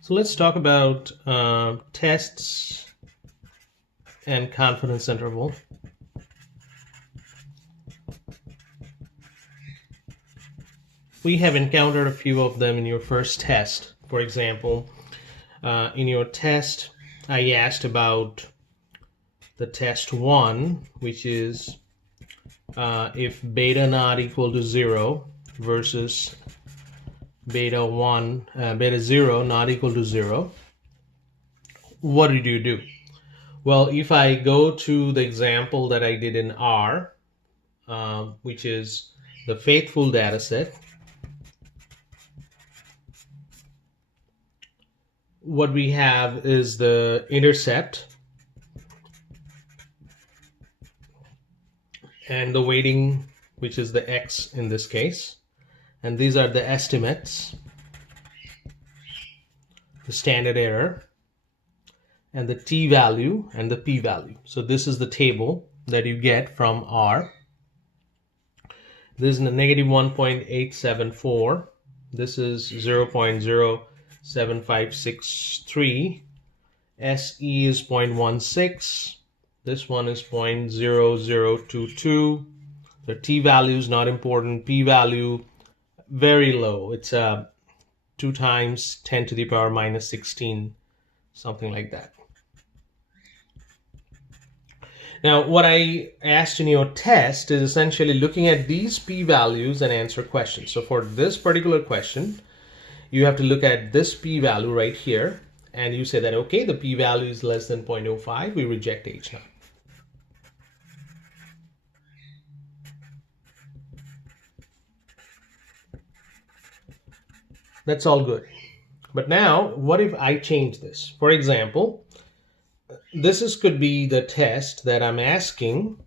So let's talk about tests and confidence interval. We have encountered a few of them in your first test. For example, in your test, I asked about the test 1, which is if beta not equal to 0 versus beta 0 not equal to 0. What did you do? Well, if I go to the example that I did in R, which is the faithful data set, what we have is the intercept and the weighting, which is the X in this case. And these are the estimates, the standard error, and the t-value and the p-value. So this is the table that you get from R. This is the negative 1.874. This is 0.07563. SE is 0.16. This one is 0.0022. The t-value is not important. P-value, very low. It's 2 times 10 to the power minus 16, something like that. Now, what I asked in your test is essentially looking at these p-values and answer questions. So for this particular question, you have to look at this p-value right here, and you say that, okay, the p-value is less than 0.05, we reject H0. That's all good. But now, what if I change this? For example, this could be the test that I'm asking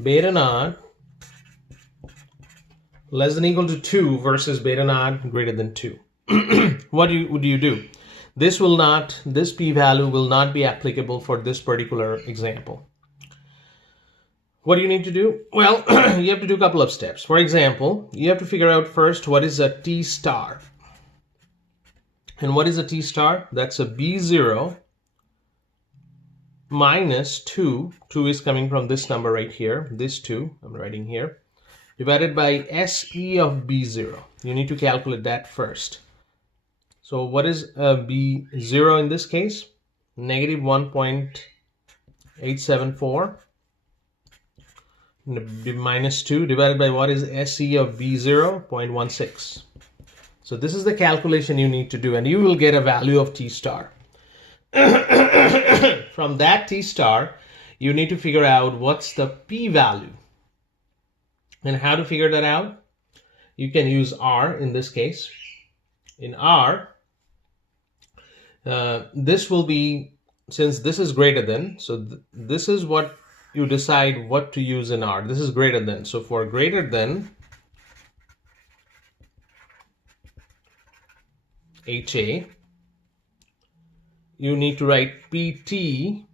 beta naught less than or equal to 2 versus beta naught greater than 2. What do you do? This p-value will not be applicable for this particular example. What do you need to do? Well, you have to do a couple of steps. For example, you have to figure out first what is a T star. And what is a T star? That's a B0 minus 2. 2 is coming from this number right here. This 2, I'm writing here, divided by SE of B0. You need to calculate that first. So what is B0 in this case? Negative 1.874. Minus 2 divided by what is SE of B0? 0.16. So this is the calculation you need to do, and you will get a value of T star. From that T star, you need to figure out what's the p-value. And how to figure that out? You can use R in this case. In R, this will be, since this is greater than, so this is what you decide what to use in R. This is greater than. So for greater than HA, you need to write PT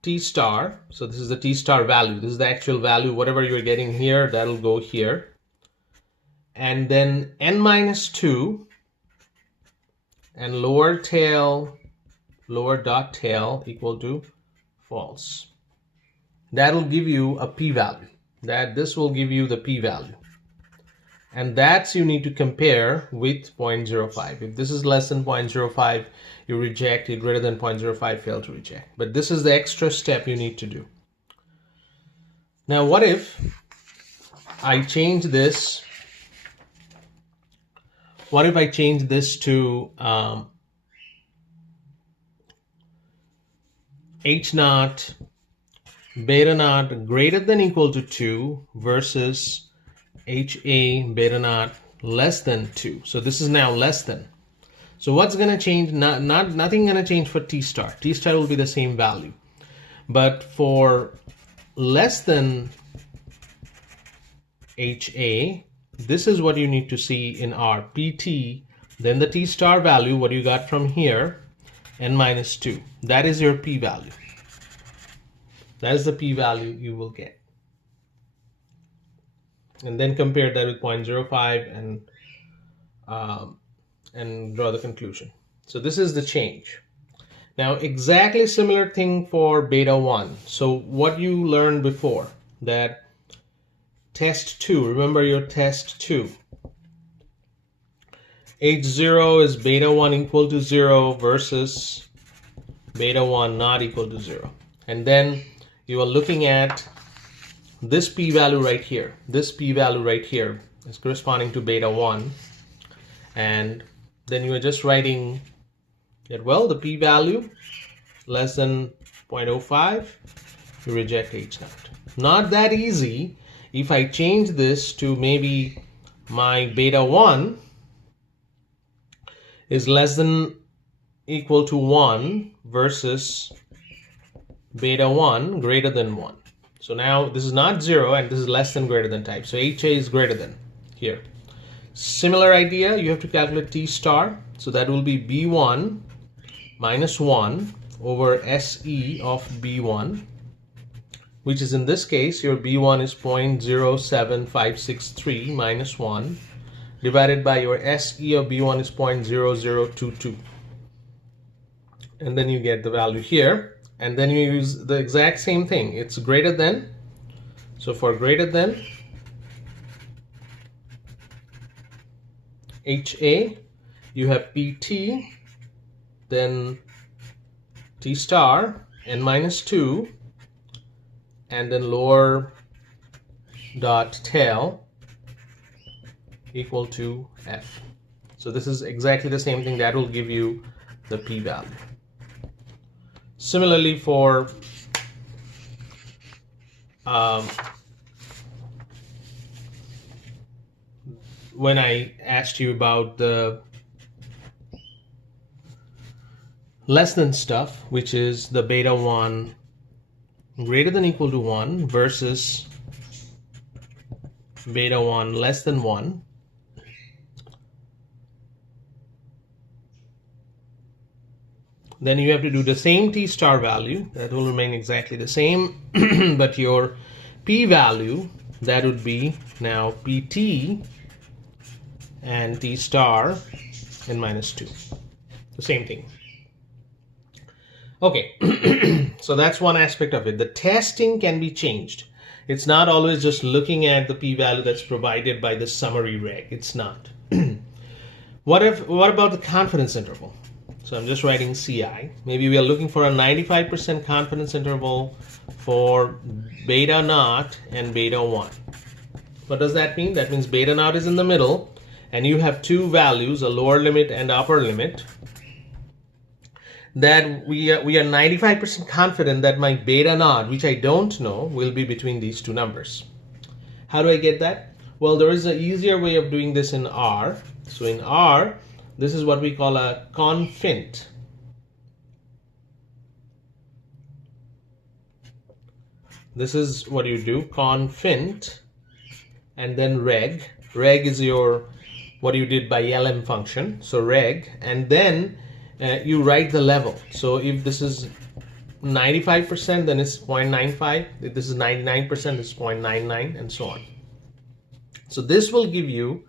T star. So this is the T star value. This is the actual value. Whatever you're getting here, that'll go here. And then N minus 2 and lower dot tail equal to false. That'll give you a p-value. This will give you the p-value. And that's you need to compare with 0.05. If this is less than 0.05, you reject it. Greater than 0.05, fail to reject. But this is the extra step you need to do. Now, what if I change this? What if I change this to H naught beta naught greater than or equal to 2 versus HA beta naught less than 2. So this is now less than. So what's going to change? Nothing going to change for T star. T star will be the same value. But for less than HA, this is what you need to see in R. PT, then the T star value, what you got from here, N minus 2. That is your p-value. That is the p-value you will get. and then compare that with 0.05 and draw the conclusion. So this is the change. Now exactly similar thing for beta 1. So what you learned before, that test 2, remember your test 2. H0 is beta 1 equal to 0 versus beta 1 not equal to 0. And then you are looking at this p-value right here. This p-value right here is corresponding to beta 1. And then you are just writing that, well, the p-value less than 0.05, you reject H0. Not that easy. If I change this to maybe my beta 1 is less than equal to 1 versus beta 1 greater than 1. So now this is not 0 and this is less than greater than type. So HA is greater than here. Similar idea, you have to calculate T star. So that will be B1 minus 1 over SE of B1, which is in this case, your B1 is 0.07563 minus 1 divided by your SE of B1 is 0.0022. And then you get the value here. And then you use the exact same thing. It's greater than. So for greater than, HA, you have PT, then T star, n minus 2, and then lower dot tail equal to F. So this is exactly the same thing. That will give you the p-value. Similarly for when I asked you about the less than stuff, which is the beta 1 greater than equal to 1 versus beta 1 less than 1. Then you have to do the same T star value. That will remain exactly the same, but your P value, that would be now PT and T star n minus 2. The same thing. Okay, so that's one aspect of it. The testing can be changed. It's not always just looking at the p-value that's provided by the summary reg. It's not. What about the confidence interval? So I'm just writing CI. Maybe we are looking for a 95% confidence interval for beta naught and beta 1. What does that mean? That means beta naught is in the middle and you have two values, a lower limit and upper limit, that we are 95% confident that my beta naught, which I don't know, will be between these two numbers. How do I get that? Well, there is an easier way of doing this in R. So in R, this is what we call a confint. This is what you do, confint, and then reg. Reg is your, what you did by LM function. So reg, and then you write the level. So if this is 95%, then it's 0.95. If this is 99%, it's 0.99, and so on. So this will give you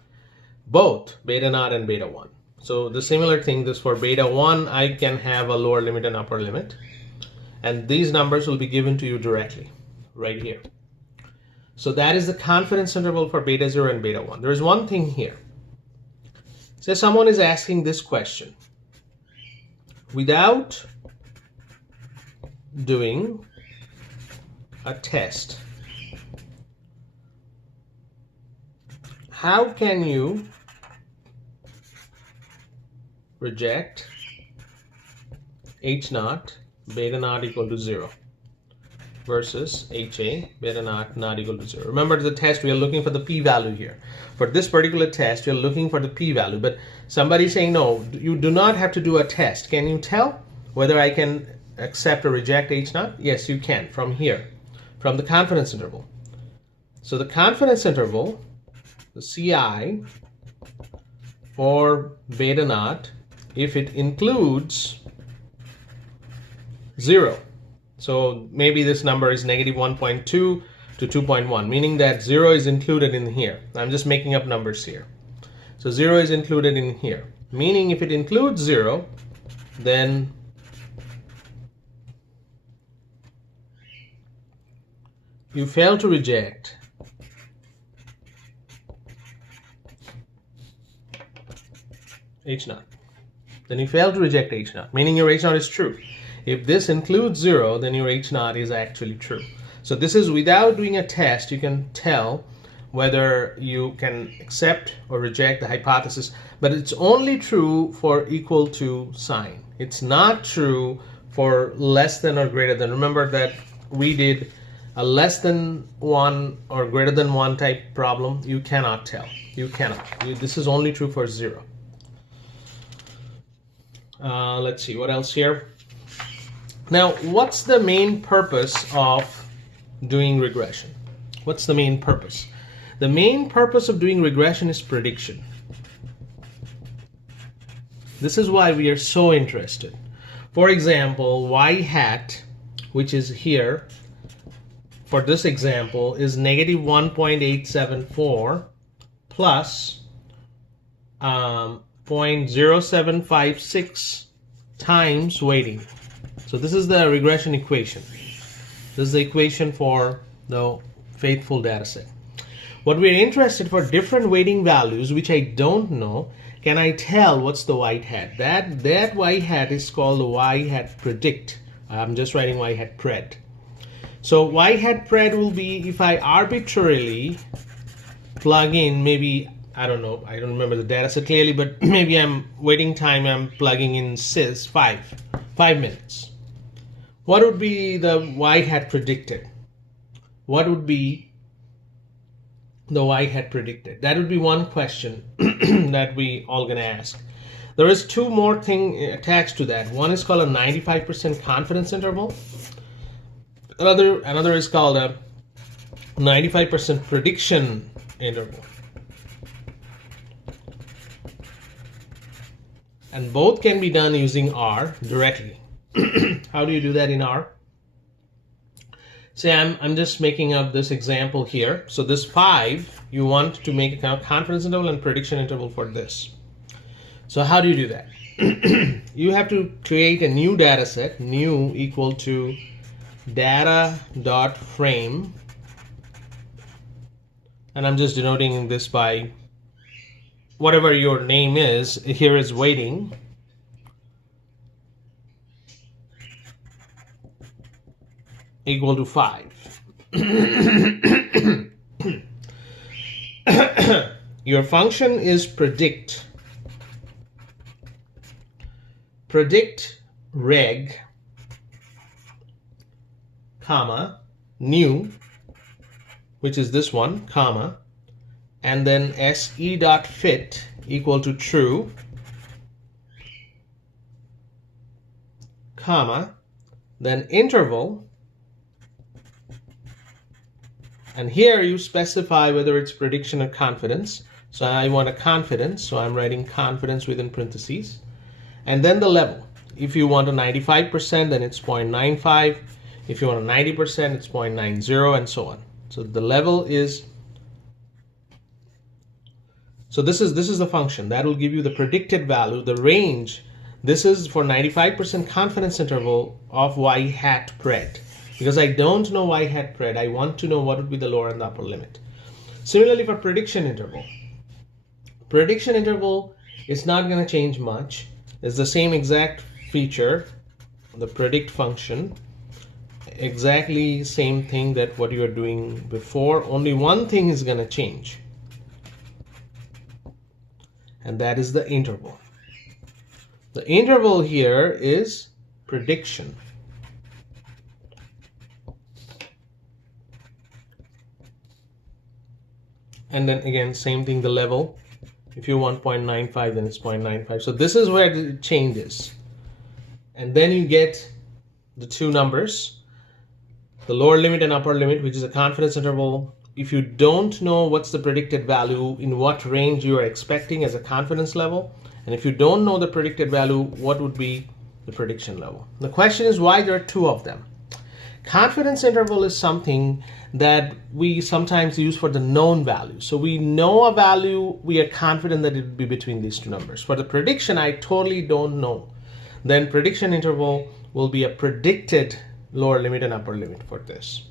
both beta naught and beta 1. So the similar thing, this for beta 1, I can have a lower limit and upper limit. And these numbers will be given to you directly, right here. So that is the confidence interval for beta 0 and beta 1. There is one thing here. Say someone is asking this question. Without doing a test, how can you reject H naught beta naught equal to 0 versus HA beta naught not equal to 0? Remember, the test, we are looking for the p-value here. For this particular test, we are looking for the p-value, but somebody saying, no, you do not have to do a test. Can you tell whether I can accept or reject H naught? Yes, you can from here, from the confidence interval. So the confidence interval, the CI for beta naught, if it includes 0, so maybe this number is -1.2 to 2.1, meaning that 0 is included in here. I'm just making up numbers here. So 0 is included in here, meaning if it includes 0, then you fail to reject H0. Then you fail to reject H0, meaning your H0 is true. If this includes 0, then your H0 is actually true. So this is, without doing a test, you can tell whether you can accept or reject the hypothesis, but it's only true for equal to sign. It's not true for less than or greater than. Remember that we did a less than 1 or greater than 1 type problem. You cannot tell. You cannot. This is only true for 0. Let's see what else here. Now, what's the main purpose of doing regression? What's the main purpose? The main purpose of doing regression is prediction. This is why we are so interested. For example, y hat, which is here, for this example, is negative 1.874 plus 0.0756 times weighting. So this is the regression equation. This is the equation for the faithful data set. What we're interested for different weighting values, which I don't know, can I tell what's the y hat? That y hat is called the y hat predict. I'm just writing y hat pred. So y hat pred will be if I arbitrarily plug in, maybe, I don't know, I don't remember the data set clearly, but maybe I'm waiting time, I'm plugging in sys 5 minutes. What would be the y hat predicted? What would be the y hat predicted? That would be one question that we all gonna ask. There is two more things attached to that. One is called a 95% confidence interval. Another is called a 95% prediction interval. And both can be done using R directly. How do you do that in R? Say I'm just making up this example here. So this 5, you want to make a kind of confidence interval and prediction interval for this. So how do you do that? You have to create a new data set, new equal to data.frame. And I'm just denoting this by whatever your name is. Here is weighting. Equal to 5. Your function is predict. Predict reg, comma, new, which is this one, comma, and then se.fit equal to true, comma, then interval. And here you specify whether it's prediction or confidence. So I want a confidence, so I'm writing confidence within parentheses. And then the level. If you want a 95%, then it's 0.95. If you want a 90%, it's 0.90, and so on. So the level is, so this is the function. That will give you the predicted value, the range. This is for 95% confidence interval of y hat pred. Because I don't know y hat pred, I want to know what would be the lower and the upper limit. Similarly for prediction interval. Prediction interval is not going to change much. It's the same exact feature, the predict function. Exactly same thing that what you are doing before. Only one thing is going to change. And that is the interval. The interval here is prediction. And then again, same thing, the level. If you want 0.95, then it's 0.95. So this is where it changes. And then you get the two numbers, the lower limit and upper limit, which is a confidence interval. If you don't know what's the predicted value, in what range you are expecting as a confidence level, and if you don't know the predicted value, what would be the prediction level? The question is why there are two of them. Confidence interval is something that we sometimes use for the known value. So we know a value, we are confident that it will be between these two numbers. For the prediction, I totally don't know. Then prediction interval will be a predicted lower limit and upper limit for this.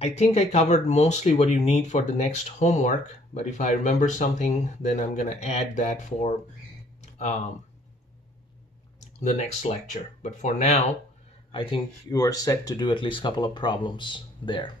I think I covered mostly what you need for the next homework, but if I remember something, then I'm going to add that for the next lecture. But for now, I think you are set to do at least a couple of problems there.